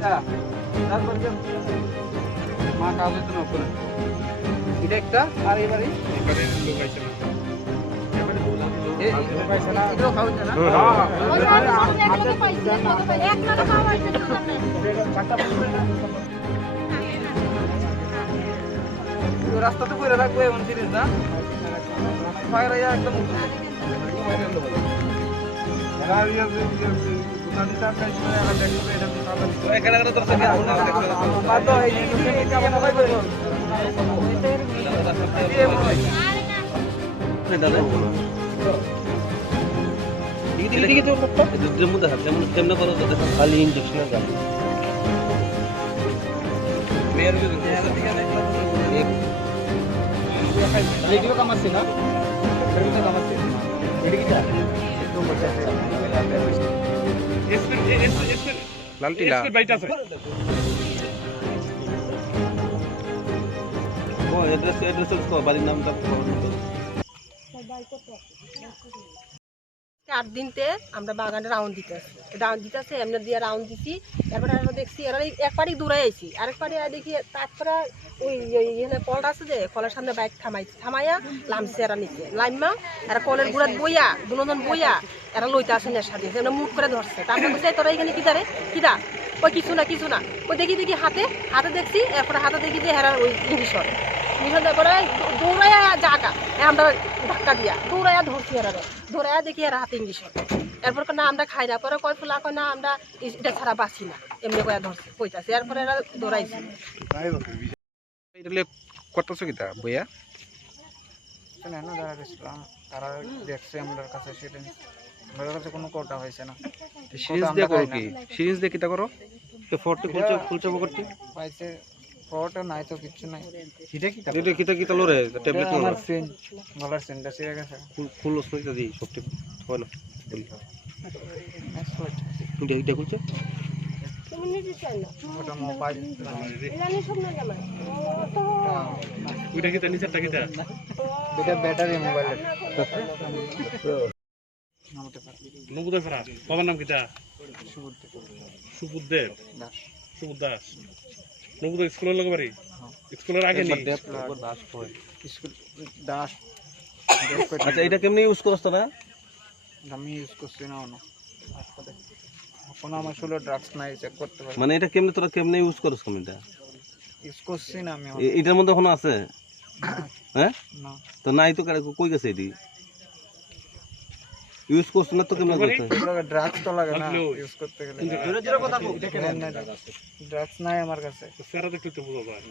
তারপরে মা কাজ হতো না করে এটা একটা আর এবারে এবারে লোক আইছে না এবারে লোক আইছে না এগুলো খাওয়া যায় না রাস্তাতে করে রাখবো এমন জিনিস না ফায়ার একদম খালি ইঞ্জেকশনের গান রেডিও কামাচ্ছি না রেডিও কামাচ্ছি লালটিলা ও এড্রেস বাড়ির নামটা 4 দিনতে আমরা বাগানে রাউন্ড দিতেছি এমনি দিয়ে রাউন্ড দিছি এরপরে আমরা দেখছি এরা এক পাড়ি দূরে আইছি আরেক পাড়ি দেখি তারপরে ওই এখানে কল আছে যে কলের সামনে বাইক থামাইয়া লামছে এরা নিচে লাইমা এরা কলের গুড়াত বইয়া দুজন বইয়া এরা লইতে আসে নেশা দিয়ে এমনি মুট করে ধরছে তারপরে বলছে তোরা এখানে কিদা ওই কিছু না ওই দেখি হাতে দেখছি এরপরে হাতে দেখি যে এরা ওই ইংলিশর তারপরে দৌড়াইয়া জাগা আমরা ধাক্কা দিয়া দৌড়াইয়া ধরছি এরা ধরাইয়া দেখি এরা হাতে ইংলিশ এরপর না আমরা খাই না পরে কয় ফুলা কয় না আমরা এটা ছাড়া বাঁচি না এমনি কয়া ধরছি কইতাছে এরপরে এরা দৌড়াইছে এটা কতছো কিতা বইয়া না যারা গেছিলাম তারা দেখছে আমাদের কাছে সেটা আমাদের কাছে কোনো কোটা হয়েছে না সিরিজ দিয়ে করো কি সিরিজ দিয়ে কিতা করো তো ফটো খুলছে করতে পাইছে ফটো নাই তো কিছু নাই এটা কিতা লরে ট্যাবলেট আমার সেন গলার সেনটা ছিঁড়ে গেছে ফুল সইতা দি সবটি হয় না এটা খুলছে ওটা মোবাইল ওইটা কিতা নিচেরটা কিতা এটা ব্যাটারি মোবাইলের নবুদের ফেরা বাবার নাম কিটা সুবুদ্ধেব দাস নবুদের স্কুলের লোক বাড়ি স্কুলের আগে নেই স্কুল দাস আচ্ছা এটা কেমনে ইউজ করছ না আমি ইউজ করছি না এখন আমার আসলে ড্রাগস নাই চেক করতে পারি মানে এটা তোরা কেমনে ইউজ করছ এটা ইউজ করছি না আমি এটার মধ্যে এখনো আছে হ্যাঁ না তো নাই তো কই গেছে এটি ইউজ করছ না তো কেমনে করছ ড্রাগস তো লাগে না ইউজ করতে গেলে জোরে কথা বল ড্রাগস নাই আমার কাছে স্যার দেখতে তো বুঝা যায়